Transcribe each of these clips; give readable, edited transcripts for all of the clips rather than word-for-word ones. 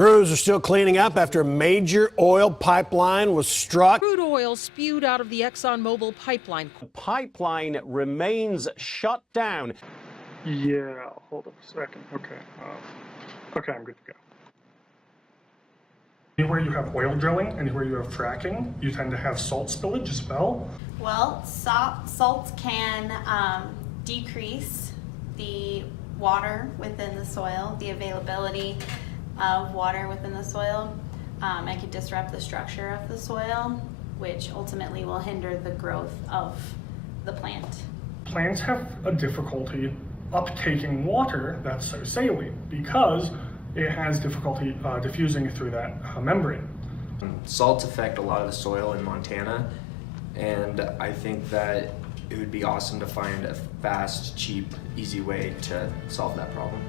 Crews are still cleaning up after a major oil pipeline was struck. Crude oil spewed out of the ExxonMobil pipeline. The pipeline remains shut down. Yeah, hold up a second. Okay. Okay, I'm good to go. Anywhere you have oil drilling, anywhere you have fracking, you tend to have salt spillage as well. Well, salt can decrease the water within the soil, the availability of water within the soil. It could disrupt the structure of the soil, which ultimately will hinder the growth of the plant. Plants have a difficulty uptaking water that's so saline because it has difficulty diffusing through that membrane. Salts affect a lot of the soil in Montana, and I think that it would be awesome to find a fast, cheap, easy way to solve that problem.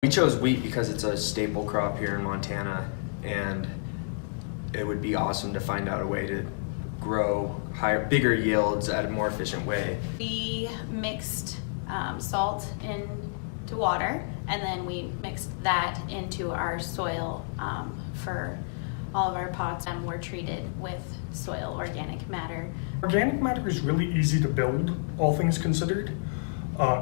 We chose wheat because it's a staple crop here in Montana, and it would be awesome to find out a way to grow bigger yields at a more efficient way. We mixed salt into water, and then we mixed that into our soil for all of our pots, and were treated with soil organic matter. Organic matter is really easy to build, all things considered.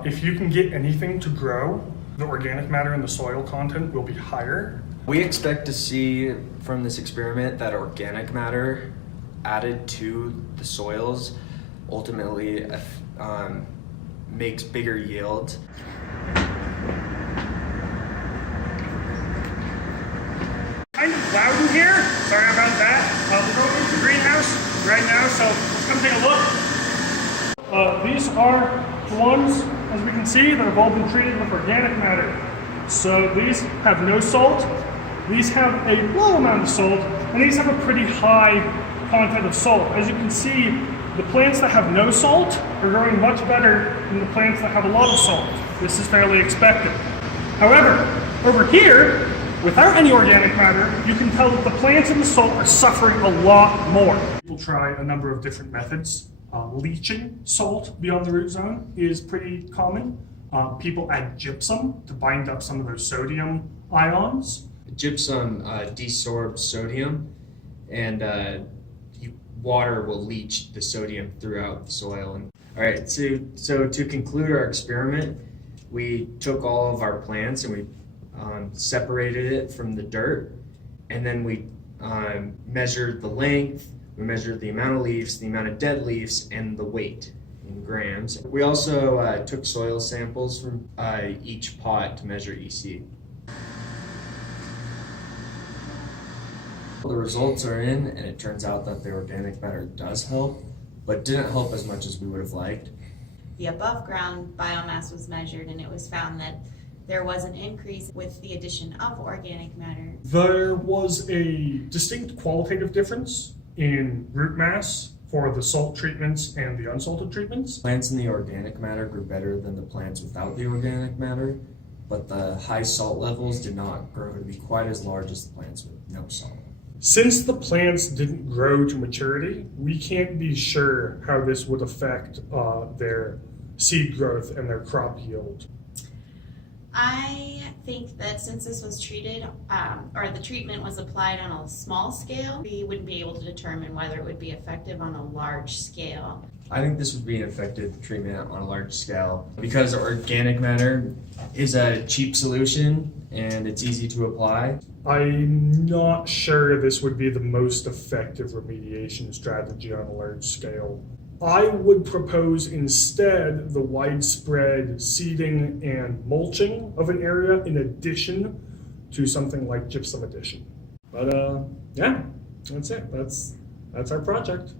If you can get anything to grow, the organic matter in the soil content will be higher. We expect to see from this experiment that organic matter added to the soils ultimately makes bigger yields. Kind of loud in here, sorry about that. We're going into the greenhouse right now, so let's come take a look. These are the ones, as we can see, that have all been treated with organic matter. So these have no salt, these have a low amount of salt, and these have a pretty high content of salt. As you can see, the plants that have no salt are growing much better than the plants that have a lot of salt. This is fairly expected. However, over here, without any organic matter, you can tell that the plants in the salt are suffering a lot more. People try a number of different methods. Leaching salt beyond the root zone is pretty common. People add gypsum to bind up some of those sodium ions. Gypsum desorbs sodium, and water will leach the sodium throughout the soil. All right, so to conclude our experiment, we took all of our plants and we separated it from the dirt, and then we measured the length, we measured the amount of leaves, the amount of dead leaves, and the weight in grams. We also took soil samples from each pot to measure EC. The results are in, and it turns out that the organic matter does help, but didn't help as much as we would have liked. The above ground biomass was measured, and it was found that there was an increase with the addition of organic matter. There was a distinct qualitative difference in root mass for the salt treatments and the unsalted treatments. Plants in the organic matter grew better than the plants without the organic matter, but the high salt levels did not grow to be quite as large as the plants with no salt. Since the plants didn't grow to maturity, we can't be sure how this would affect their seed growth and their crop yield. I think that since this was treated, or the treatment was applied on a small scale, we wouldn't be able to determine whether it would be effective on a large scale. I think this would be an effective treatment on a large scale because organic matter is a cheap solution and it's easy to apply. I'm not sure this would be the most effective remediation strategy on a large scale. I would propose instead the widespread seeding and mulching of an area in addition to something like gypsum addition. But yeah, that's it. That's our project.